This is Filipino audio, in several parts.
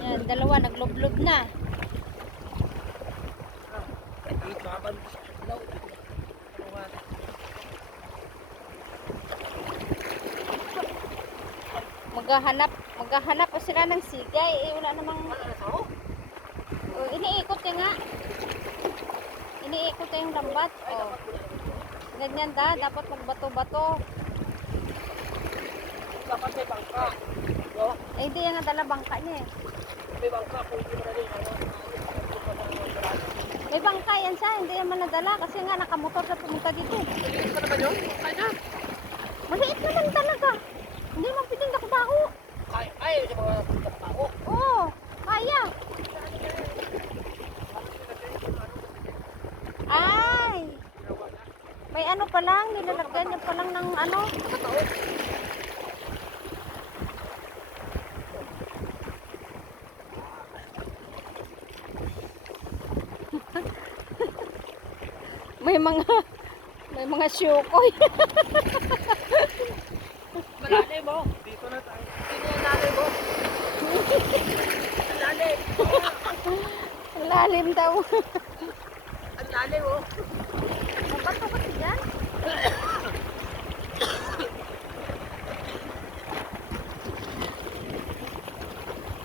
Yan, dalawa naglublob na. Maghahanap pa sila ng sigay. Eh, wala namang... Oh, iniikot niya nga. Iniikot niya yung lambat. Oh. Ganyan dapat magbato-bato. Dapat may bangka. No? Eh, hindi yan nga dala bangka niya eh. May bangka kung hindi mo na rin. May bangka yan siya, hindi yan manadala kasi nga nakamotor na pumunta dito. Maliit pa naman yun? Kaya na. Maliit naman talaga. Hindi man piting baho. Ay, sa mga tao. Oo, kaya. Ay. May ano pa lang, nilalagyan niya pa lang ng ano. may mga syukoy. Malalim mo. Dito na tayo. Sino yung lalim mo? Ang lalim. Ang lalim daw. Ang lalim mo. Mabato kasi dyan.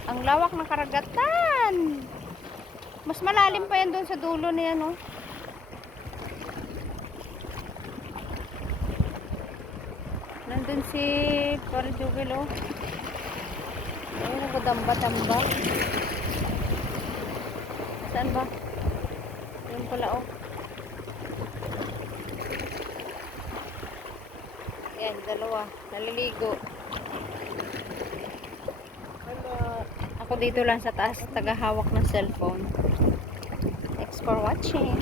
Ang lawak ng karagatan. Mas malalim pa yan doon sa dulo niya, no? Nandun si Parjugil, oh. Ayun, nagdamba-damba. Saan ba? Yun pala, oh. Yan, dalawa. Naliligo. Ako dito lang sa taas, tagahawak ng cellphone. Thanks for watching.